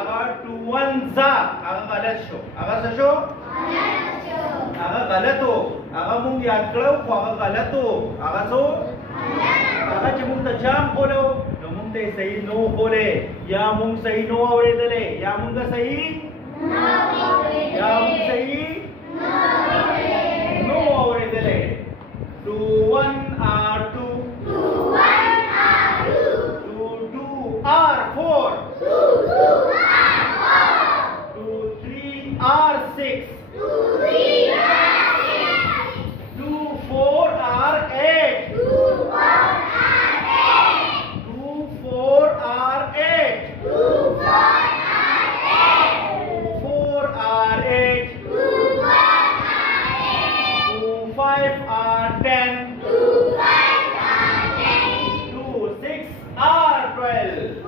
aga 2 1 za aga galat sho aga sa sho aga galato aga mung yadklaw ko aga galato aga so aga chimung ta jam bolo no mung te sahi no bole ya mung sahi no awre dale ya mung ga sahi ya mung sahi no awre dale 2 1 are 2 2 are 4 2 3 are 6 2 4 are 8 2 4 are 8 4 are 8 2 5 are 10 2 6 are 12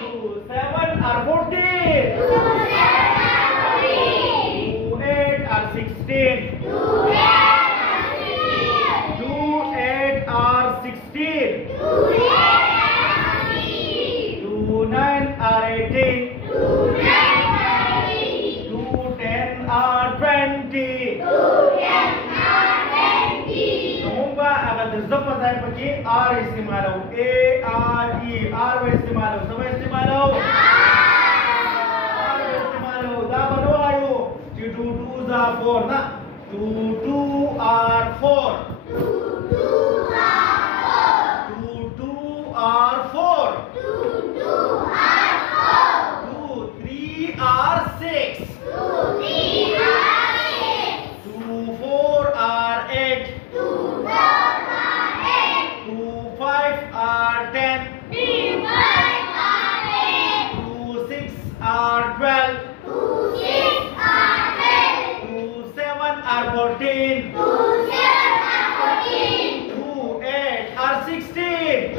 2 7 are 14 2 8 are 16 2 8 are 16 2 9 are 18 2 10 are 20 नमूंगा अगर जब पता है पची are इस्तेमाल हो A R E R वे इस्तेमाल हो सब इस्तेमाल हो आर वे इस्तेमाल हो दा बनो आयो 2 2 जा 4 ना 2 2 are 4 2 2 are 4 2 3 are 6 2 4 are 8 2 5 are 10 2 6 are 12 2 7 are 14 2 8 are 16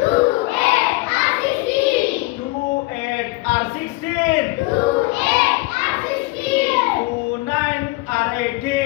2 8 are 16 2 9 are 18